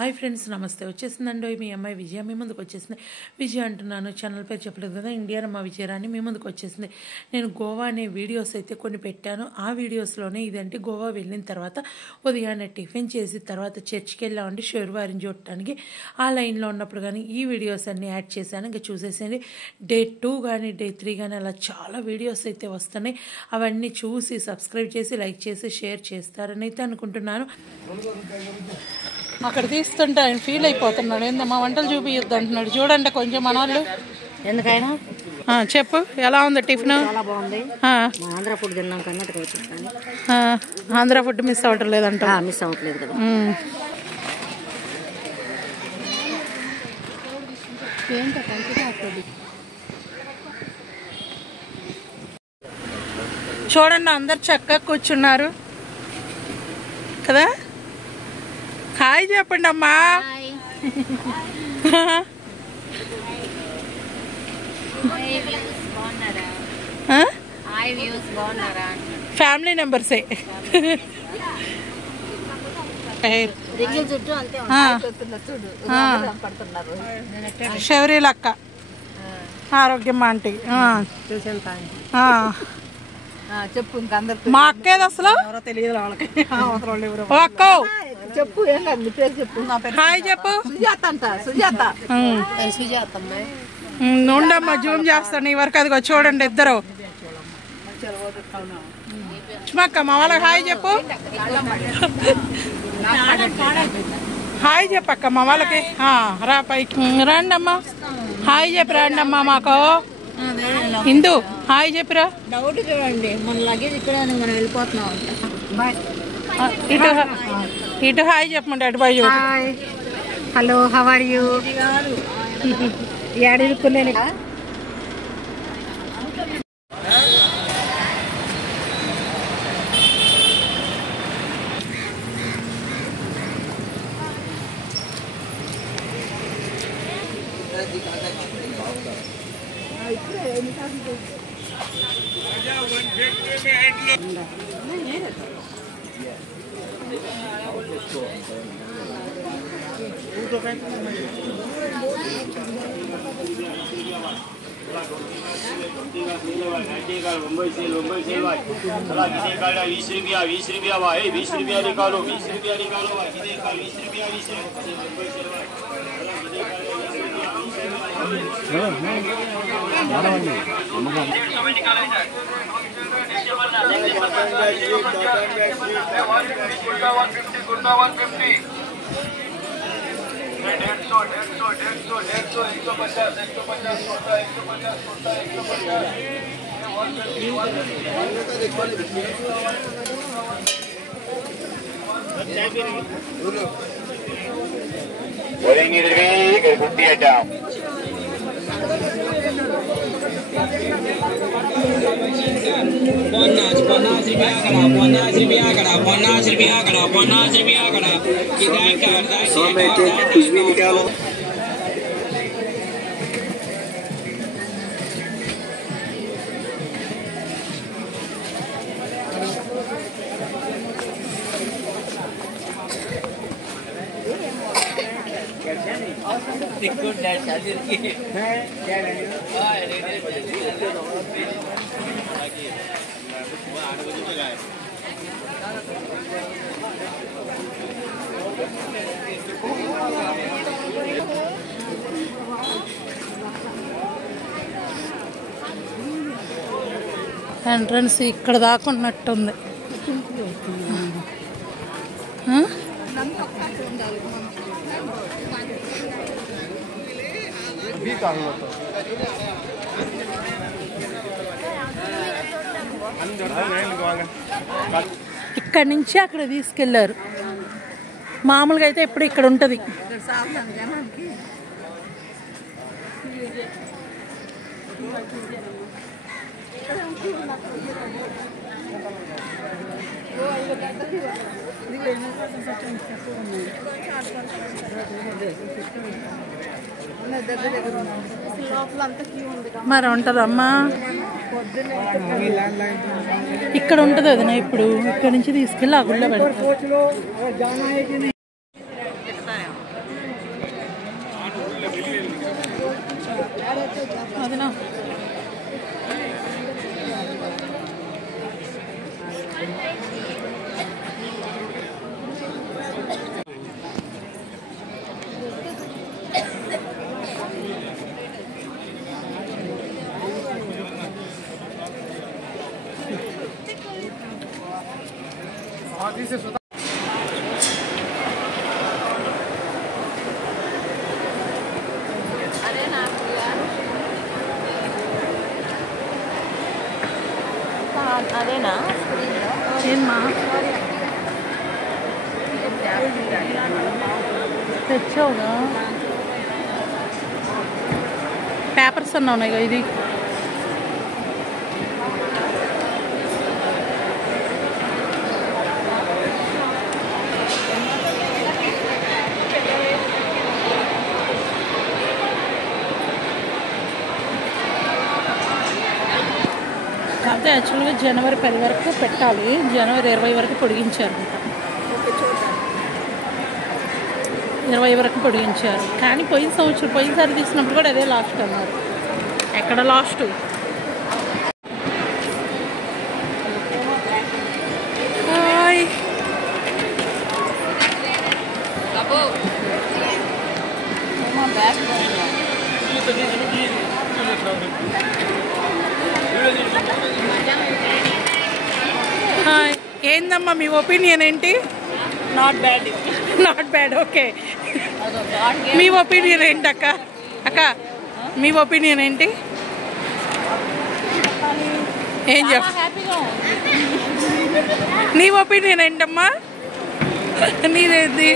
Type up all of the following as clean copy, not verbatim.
Hi friends, నమస్తే. వచ్చేసిందండి మీ అమ్మాయి విజయ మీ ముందుకు వచ్చేసింది. విజయ అంటున్నాను, ఛానల్ పేరు చెప్పలేదు కదా, ఇండియన్ అమ్మ విజయరాణి మీ ముందుకు వచ్చేసింది. నేను గోవా అనే వీడియోస్ అయితే కొన్ని పెట్టాను. ఆ వీడియోస్లోనే ఇదంటే గోవా వెళ్ళిన తర్వాత ఉదయాన్నే టిఫిన్ చేసి తర్వాత చర్చ్కి వెళ్ళామండి షేర్వారిని చూడటానికి. ఆ లైన్లో ఉన్నప్పుడు కానీ ఈ వీడియోస్ అన్నీ యాడ్ చేశాను. ఇంకా చూసేసేయండి. డే 2 కానీ డే 3 కానీ అలా చాలా వీడియోస్ అయితే వస్తున్నాయి. అవన్నీ చూసి సబ్స్క్రైబ్ చేసి లైక్ చేసి షేర్ చేస్తారని అయితే అనుకుంటున్నాను. అక్కడ తీస్తుంటే ఆయన ఫీల్ అయిపోతున్నాడు. ఏందమ్మా వంటలు చూపియొద్దు అంటున్నాడు. చూడండి కొంచెం మన వాళ్ళు. ఎందుకైనా చెప్పు, ఎలా ఉంది టిఫిన్? చాలా బాగుంది. ఆంధ్ర ఫుడ్ తిన్నాం కర్ణాటక వచ్చేసాను. ఆంధ్ర ఫుడ్ మిస్ అవ్వటం లేదంట. మిస్ అవ్వట్లేదు కదా. చూడండి, అందరు చక్కగా కూర్చున్నారు కదా. హాయ్ చెప్పండి అమ్మా. ఫ్యామిలీ మెంబర్సే. శౌరీలక్క, ఆరోగ్యం ఆంటీ చెప్పు. మా అక్కేది అసలు తెలియదు వాళ్ళకి. అక్క చెప్పు, ఏం కాదు, నీ పేరు చెప్పు. హాయ్ చెప్పు. సుజాత అంట. సుజాత. ఉండమ్మా, జూమ్ చేస్తాను ఈ వరకు. అదిగో చూడండి ఇద్దరు. అక్క మా వాళ్ళకి హాయ్ చెప్పు. హాయ్ చెప్పక్క మా వాళ్ళకి. రా పైకి రండి అమ్మా. హాయ్ చెప్పి రండి అమ్మా. మాకు హిందూ హాయ్ చెప్పిరా. డౌట్ చూడండి, మన లగేజ్ ఇక్కడ మనం వెళ్ళిపోతున్నాం. ఇటు హాయ్ చెప్పమంటే అటు bye. Hello, how are you? ఏడుకున్నాను. ఎంట్రన్స్ ఇక్కడ దాకున్నట్టుంది. ఇక్కడి నుంచి అక్కడ తీసుకెళ్లారు. మామూలుగా అయితే ఇప్పుడు ఇక్కడ ఉంటుంది. మరి ఉంటుందమ్మా, ఇక్కడ ఉంటుంది వదిన. ఇప్పుడు ఇక్కడ నుంచి తీసుకెళ్ళి ఆ గుళ్ళో పెడతారు. అదినా అదేనా ఏమ్మా తెచ్చావుగా పేపర్స్ అన్నా ఉన్నాయి ఇది కాకపోతే యాక్చువల్గా జనవరి 10 వరకు పెట్టాలి, జనవరి 20 వరకు పొడిగించారు, 20 వరకు పొడిగించారు. కానీ పోయినసారి తీసినప్పుడు కూడా అదే లాస్ట్ అన్నారు. ఎక్కడ లాస్ట్? హాయ్ హాయ్, ఏందమ్మా మీ ఒపీనియన్ ఏంటి? Not bad. Not bad, okay. Me opinion ఏంటి అక్క? అక్క మీ ఒపీనియన్ ఏంటి? ఏం చెప్ప, నీ ఒపీనియన్ ఏంటమ్మా? నీదేంది?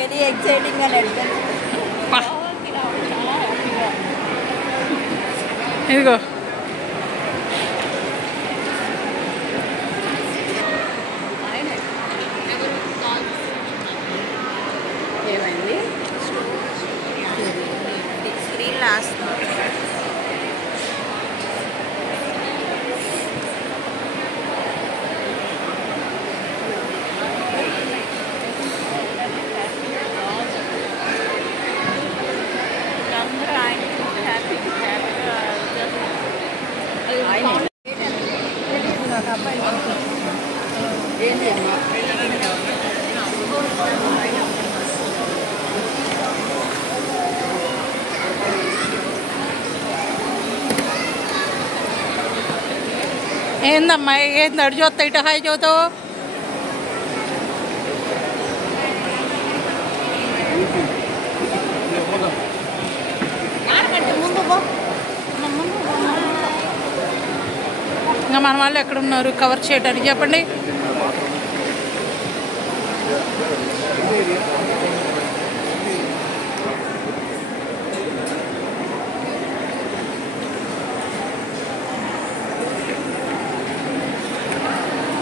ఇదిగో ఏమైంది? స్క్రీన్ లాస్ట్ ఏందమ్మా, ఏంది అడు చూస్తా ఇటు హాయ్ చదువుతావు? ఇంకా మన వాళ్ళు ఎక్కడున్నారు కవర్ చేయడానికి చెప్పండి.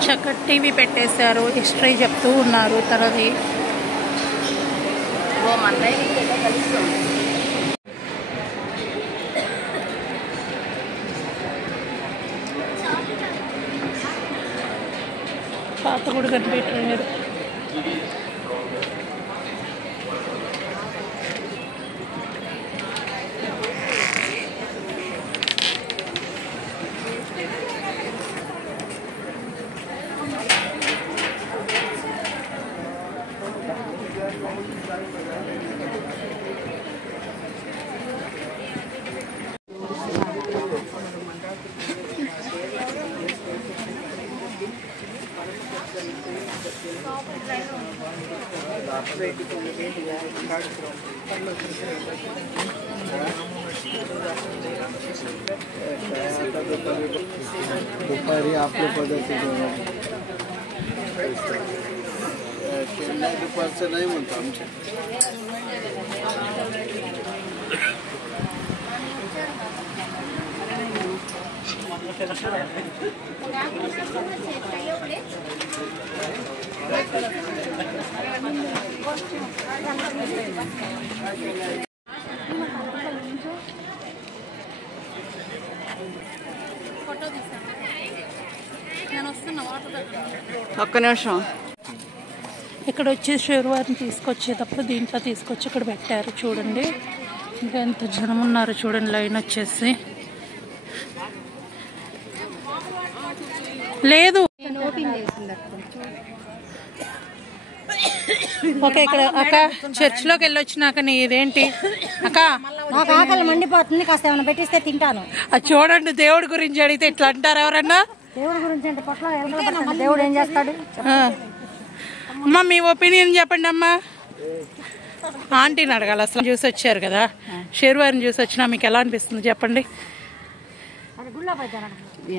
చక్కటి టీవీ పెట్టేశారు, హిస్టరీ చెప్తూ ఉన్నారు తనది. పాత కూడా కనిపెట్టారు. दुपारी आपल्या पदाची दुपारचं नाही म्हणतो आमच्या. ఒక్క నిమిషం. ఇక్కడ వచ్చి షేర్వారిని తీసుకొచ్చేటప్పుడు దీంట్లో తీసుకొచ్చి ఇక్కడ పెట్టారు చూడండి. ఇంకా ఎంత జనం ఉన్నారు చూడండి, లైన్ వచ్చేసి. లేదు. ఓకే, ఇక్కడ అక్క చర్చిలోకి వెళ్ళొచ్చినాక నీ ఇదేంటి అక్క? నాకు ఆకలి మండిపోతుంది, కాస్త ఏమైనా పెట్టిస్తే తింటాను. అది చూడండి, దేవుడి గురించి అడిగితే ఇట్లా అంటారు ఎవరన్నా? దేవుడి గురించి అంటే పొట్ల దేవుడు ఏం చేస్తాడు? అమ్మా మీ ఒపీనియన్ చెప్పండి అమ్మా. ఆంటీని అడగాలి. అసలు చూసి వచ్చారు కదా, షేర్వారిని చూసి వచ్చినా మీకు ఎలా అనిపిస్తుంది చెప్పండి?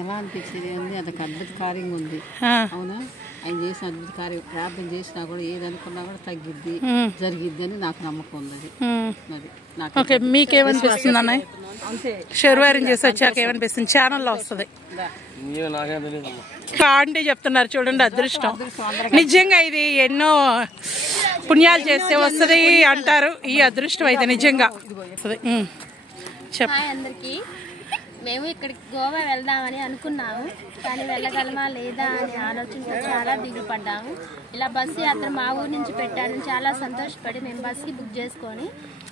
ఎలా అనిపించేది ఉంది, అదొక అద్భుత కార్యం ఉంది. అవునా, ఆయన చేసిన అద్భుత కార్యం ప్రార్థన చేసినా కూడా ఏది అనుకున్నా కూడా తగ్గిద్ది, జరిగిద్ది అని నాకు నమ్మకం ఉంది. అది ఓకే, మీకేమనిపిస్తుంది అన్నయ్య? షేర్వారిని చేసి వచ్చాక ఏమనిపిస్తుంది? ఛానల్లో వస్తుంది. ఆంటీ చెప్తున్నారు చూడండి, అదృష్టం నిజంగా ఇది ఎన్నో పుణ్యాలు చేస్తే వస్తుంది అంటారు. ఈ అదృష్టం అయితే నిజంగా వస్తుంది. అందరికి మేము ఇక్కడికి గోవా వెళ్దామని అనుకున్నాము, కానీ వెళ్ళగలమా లేదా అనే ఆలోచనతో చాలా దిగుపడ్డాము. ఇలా బస్సు యాత్ర మా ఊరు నుంచి పెట్టారని చాలా సంతోషపడి మేము బస్సుకి బుక్ చేసుకొని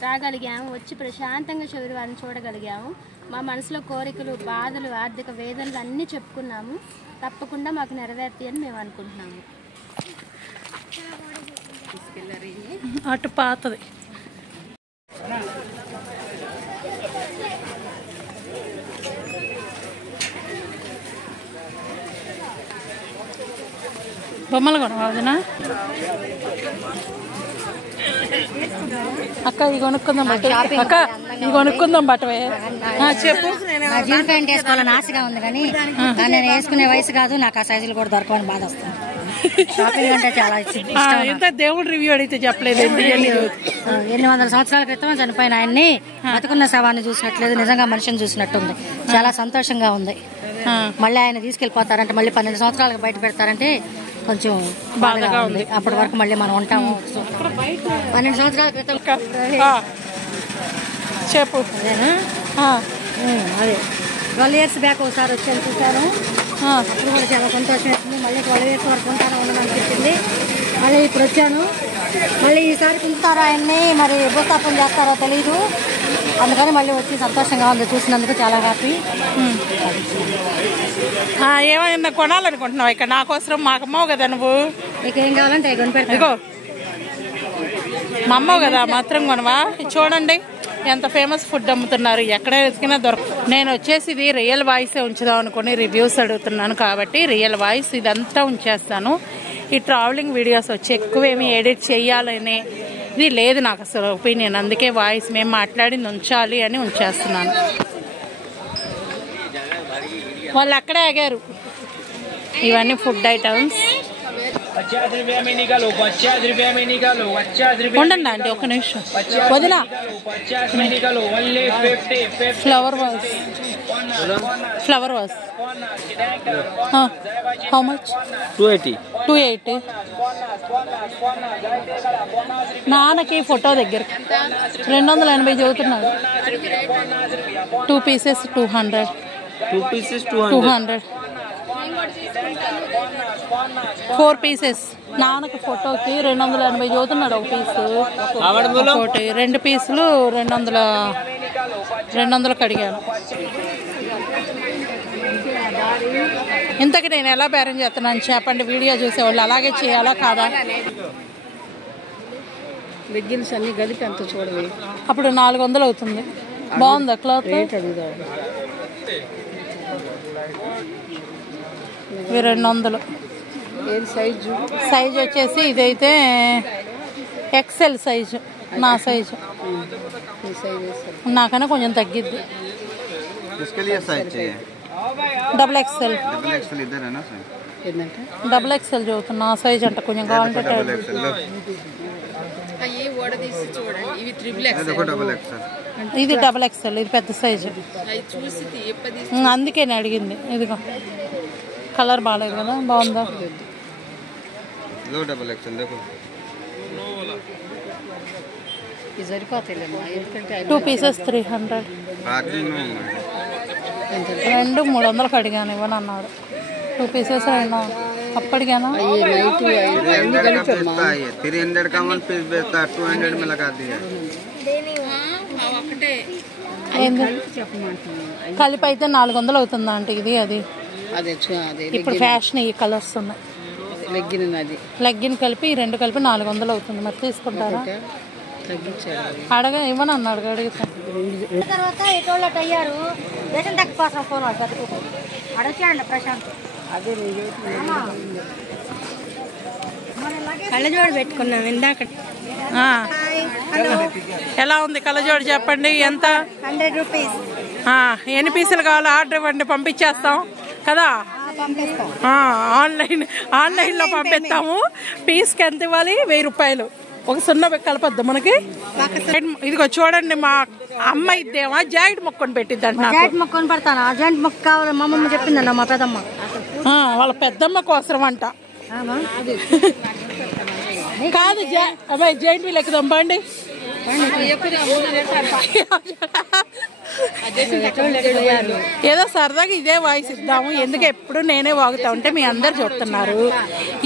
రాగలిగాము. వచ్చి ప్రశాంతంగా శివరివారిని చూడగలిగాము. మా మనసులో కోరికలు, బాధలు, ఆర్థిక వేదనలు అన్నీ చెప్పుకున్నాము. తప్పకుండా మాకు నెరవేర్తాయి అని మేము అనుకుంటున్నాము. అటు పాతది. బొమ్మలు కొనవాదనా అక్క? ఇది కొనుక్కుందాం బట్ట అక్క, ఇది కొనుక్కుందాం బట్టవే. చెప్పు. నా జీన్ ప్యాంట్ వేసుకోవాలని ఆశగా ఉంది, కానీ నేను వేసుకునే వయసు కాదు, నాకు ఆ సైజులు కూడా దొరకవని బాధ వస్తుంది. షాపింగ్ అంటే చాలా ఎంత దేవుడు రివ్యూ అడిగితే చెప్పలేదు. ఎన్ని వందల సంవత్సరాల క్రితం చనిపోయిన ఆయన్ని బతుకున్న శవాన్ని చూసినట్లేదు, నిజంగా మనిషిని చూసినట్టుంది. చాలా సంతోషంగా ఉంది. మళ్ళీ ఆయన తీసుకెళ్లిపోతారంటే, మళ్ళీ 12 సంవత్సరాలకు బయట పెడతారంటే కొంచెం బాధగా ఉంది. అప్పటి వరకు మళ్ళీ మనం ఉంటాము. 12 సంవత్సరాల క్రితం చెప్పు. అదే 12 years బ్యాక్ ఒకసారి వచ్చాను, చూశాను. అప్పుడు కూడా చాలా సంతోషం వేసింది. మళ్ళీ 12 years వరకు ఉంటాను అనిపించింది. మళ్ళీ ఇప్పుడు వచ్చాను. మళ్ళీ ఈసారి పిలుస్తారో ఆయన్ని, మరి భూస్థాపన చేస్తారో తెలీదు. అందుకని మళ్ళీ వచ్చి సంతోషంగా ఉంది, చూసినందుకు చాలా హ్యాపీ. ఏమైనా కొనాలనుకుంటున్నావు ఇక్కడ? నా కోసం మాకు అమ్మవు కదా నువ్వు. నీకేం కావాలంటే ఇగో మా అమ్మవు కదా, మాత్రం కొనవా? చూడండి ఎంత ఫేమస్ ఫుడ్ అమ్ముతున్నారు, ఎక్కడ వెతికినా దొరకదు. నేను వచ్చేసి ఇది రియల్ వాయిసే ఉంచుదాం అనుకుని రివ్యూస్ అడుగుతున్నాను కాబట్టి రియల్ వాయిస్ ఇదంతా ఉంచేస్తాను. ఈ ట్రావెలింగ్ వీడియోస్ వచ్చి ఎక్కువేమి ఎడిట్ చేయాలని ఇది లేదు నాకు అసలు ఒపీనియన్. అందుకే వాయిస్ మేము మాట్లాడింది ఉంచాలి అని ఉంచేస్తున్నాను. వాళ్ళు అక్కడే ఆగారు. ఇవన్నీ ఫుడ్ ఐటమ్స్. ఉండండి అండి ఒక నిమిషం వదినా. Flower vase how much? 280. నాన్నకి ఫోటో దగ్గర 280 చదువుతున్నాడు. 2 pieces 200. 200. 4 pieces. నాన్నకి ఫోటోకి 280 చదువుతున్నాడు. ఒక పీసు ఒకటి, 2 పీసులు 200 అడిగాను. ఇంతకు నేను ఎలా బేరం చేస్తున్నాను చెప్పండి? వీడియో చూసేవాళ్ళు అలాగే చేయాలా కాదా? లెగ్గిన్స్ అన్ని కలిపి ఎంత చూడవి. అప్పుడు 400 అవుతుంది. బాగుందా క్లాత్? ఇవి 200. సైజు వచ్చేసి ఇదైతే ఎక్సెల్ సైజు, నా సైజు. నాకన్నా కొంచెం తగ్గిద్ది. డబుల్ ఎక్సెల్ చదువుతున్నా. ఆ సైజ్ అంట కొంచెం కావాలంటే ఇది డబుల్ ఎక్సెల్, ఇది పెద్ద సైజు. అందుకే నేను అడిగింది. ఇదిగో కలర్ బాగాలేదు కదా, బాగుందా? ఎందుకంటే 2 pieces 300. 300 అడిగాను, ఇవ్వను అన్నాడు. 2 pieces అయినా అప్పటికేనా? 300 का 1 पीस बेचता 200 में लगा दिया. కలిపి అయితే 400 అవుతుందా అంటే ఇది అది అదే ఇప్పుడు ఫ్యాషన్ ఈ కలర్స్ ఉన్నాయి. లెగ్గిన్ కలిపి ఈ రెండు కలిపి 400 అవుతుంది. మరి తీసుకుంటారా? ఇవ్వను అన్నాడు అడుగుతాను. తర్వాత ఎటోళ్ళట్ అయ్యారు రేషన్ తక్కువ కోసం ఫోన్ అడగండి ప్రశాంత్. కళ్ళజోడు పెట్టుకున్నాం ఇందాక. ఎలా ఉంది కళ్ళజోడు చెప్పండి? ఎంత? 100 రూపీస్. ఎన్ని పీసులు కావాలో ఆర్డర్ ఇవ్వండి, పంపించేస్తాం కదా. ఆన్లైన్లో పంపిస్తాము. పీస్కి ఎంత ఇవ్వాలి? 1000 రూపాయలు. ఒక 0 కలపద్దు మనకి. ఇదిగో చూడండి, మా అమ్మ ఇద్దేమా జాకెట్ మొక్కని పెట్టిద్ది అంట. జాకెట్ మొక్కని పెడతాను. జాకెట్ మొక్క కావాలి మా అమ్మమ్మ చెప్పిందన్న, మా పెద్దమ్మ. వాళ్ళ పెద్దమ్మ కోసరం అంట. కాదు అబ్బాయి జాయింట్ వీల్ ఎక్కుదాం పండి. ఏదో సరదాగా ఇదే వాయిస్ ఇద్దాము. ఎందుకు ఎప్పుడు నేనే వాగుతా ఉంటే మీ అందరు చూస్తున్నారు.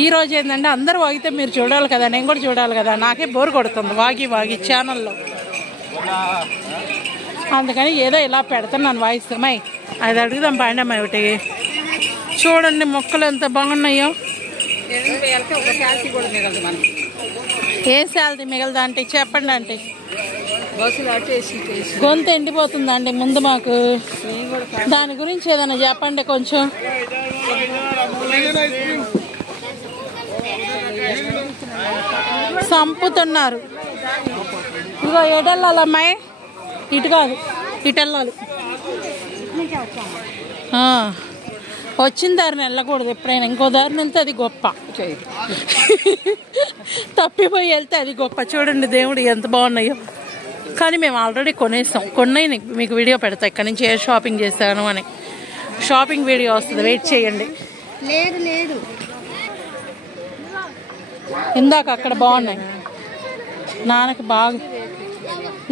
ఈ రోజు ఏంటంటే అందరు వాగితే మీరు చూడాలి కదా, నేను కూడా చూడాలి కదా. నాకే బోర్ కొడుతుంది వాగి ఛానల్లో. అందుకని ఏదో ఇలా పెడతాను వాయిస్. అమ్మాయి అది అడుగుదాం పండి అమ్మాయి. ఒకటి చూడండి మొక్కలు ఎంత బాగున్నాయో. ఏం శాలరీ మిగలదా అంటే చెప్పండి అంటే. గొంతు ఎండిపోతుందండి ముందు మాకు. దాని గురించి ఏదైనా చెప్పండి కొంచెం. సంపుతున్నారు. ఇదిగో ఎటు వెళ్ళాలి అమ్మాయి? ఇటు కాదు, ఇటు వెళ్ళాలి. వచ్చిన దారిని వెళ్ళకూడదు ఎప్పుడైనా. ఇంకో దారిని వెళ్తే అది గొప్ప, తప్పిపోయి వెళ్తే అది గొప్ప. చూడండి దేవుడు ఎంత బాగున్నాయో. కానీ మేము ఆల్రెడీ కొనేస్తాం. కొన్నాయి మీకు వీడియో పెడతా ఇక్కడ నుంచి ఏ షాపింగ్ చేస్తాను అని. షాపింగ్ వీడియో వస్తుంది, వెయిట్ చేయండి. లేదు ఇందాక అక్కడ బాగున్నాయి.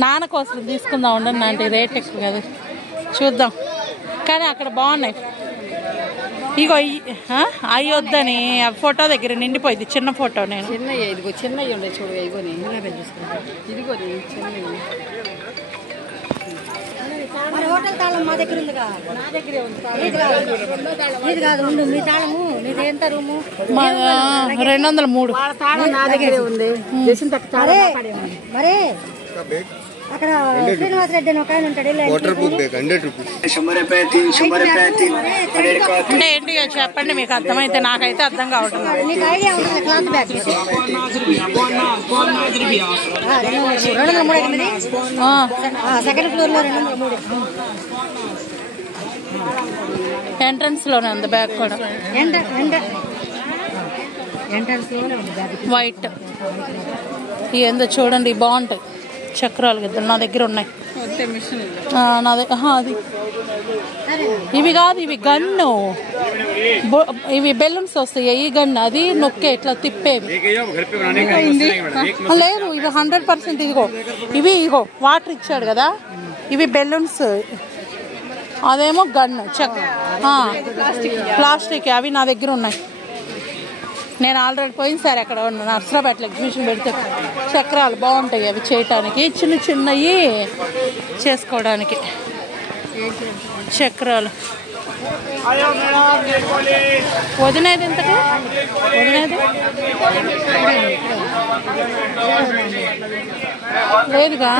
నాన్న కోసం తీసుకుందాం ఉండండి అంటే రేట్ ఎక్కువ కదా, చూద్దాం. కానీ అక్కడ బాగున్నాయి. ఇగో అవి వద్దని ఆ ఫోటో దగ్గర నిండిపోయింది. చిన్న ఫోటో. నేను హోటల్ తాళం మా దగ్గర ఉందిగా. ఇది కాదు ఉండు, మీ తాళము నీది ఎంత రూము? 203. నా దగ్గరే ఉంది. మరి అక్కడ శ్రీనివాస్ రెడ్డి అని ఒక ఆయన ఉంటాడు. అంటే ఏంటి చెప్పండి, మీకు అర్థమైతే. నాకైతే అర్థం కావట్లేదు. నీకు ఐడియా ఉంటుంది? Cloth bag 238. సెకండ్ ఫ్లోర్ లో 203. ఎంట్రన్స్ లోనే ఉంది బ్యాగ్ కూడా. ఎంట్రన్స్ లోనే ఉంది బ్యాగ్. వైట్ ఏందో చూడండి, బాగుంటాయి చక్రాలు గిద్దలు. నా దగ్గర ఉన్నాయి. అది ఇవి కాదు, ఇవి గన్ను. ఇవి బెలూన్స్ వస్తాయి. ఈ గన్ను అది నొక్కే ఇట్లా తిప్పేవి. లేదు ఇవి 100%. ఇదిగో ఇగో వాటర్ ఇచ్చాడు కదా, ఇవి బెలూన్స్. అదేమో గన్ను ప్లాస్టిక్. అవి నా దగ్గర ఉన్నాయి. నేను ఆల్రెడీ పోయినసారి అక్కడ ఉన్న నర్సరాపేటలో ఎగ్జిబిషన్ పెడితే చక్రాలు బాగుంటాయి. అవి చేయటానికి చిన్నవి చేసుకోవడానికి చక్రాలు. వదినేది ఇంతటి లేదుగా.